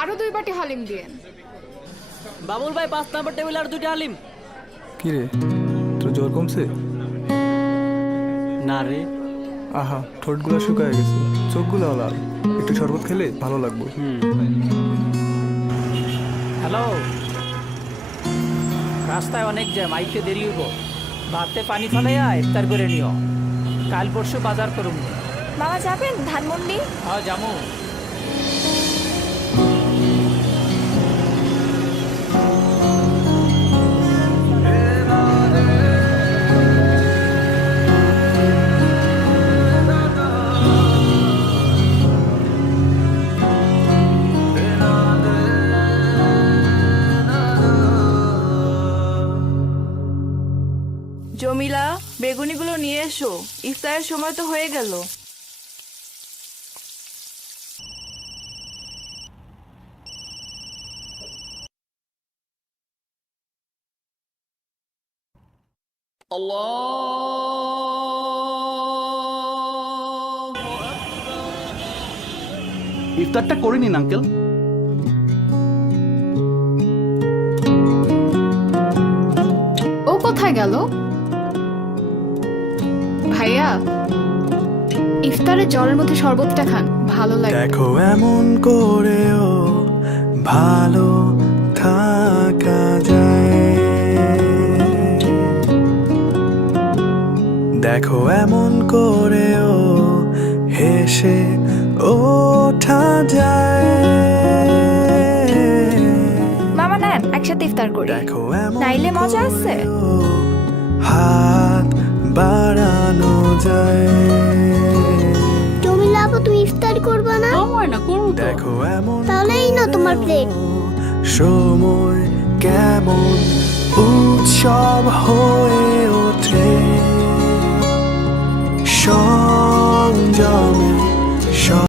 আরো 2 বাটি হালিম দিয়েন। বাবুল ভাই 5 নম্বর টেবিলে আর 2টা হালিম। কি রে, তোর জ্বর কমছে? না রে। আহা, ঠোঁটগুলো শুকায় গেছে, চোখগুলো লাল। একটু শরবত খেলে ভালো লাগবে। হ্যালো, রাস্তায় অনেক জ্যাম, আইতে দেরি হইব। ভাতে পানি ফেলাইয়া ইফতার করে নিও। কাল পরশু বাজার করুম। মামা যাবেন ধানমন্ডি? হ্যাঁ যামু। জমিলা, বেগুনিগুলো নিয়ে এসো, ইফতারের সময় তো হয়ে গেল। ইফতারটা করে নিন আঙ্কেল। ও কোথায় গেল? ভাইয়া, ইফতারে জ্বরের মধ্যে শরবতটা খান, ভালো লাগে। দেখো এমন করেও ভালো থাকা যায়, দেখো এমন করেও হেসে ওঠা যায়। মামা নেন, একসাথে ইফতার করি। দেখো এমন নাইলে মজা আছে। করেও হাত বাড়ানো যায়। জমিলা আপু, তুমি ইফতার করবে না? দেখো এমন তাহলে এই নাও তোমার প্লেট। সময় কেমন উৎসব হয়ে ওঠে সংযমে।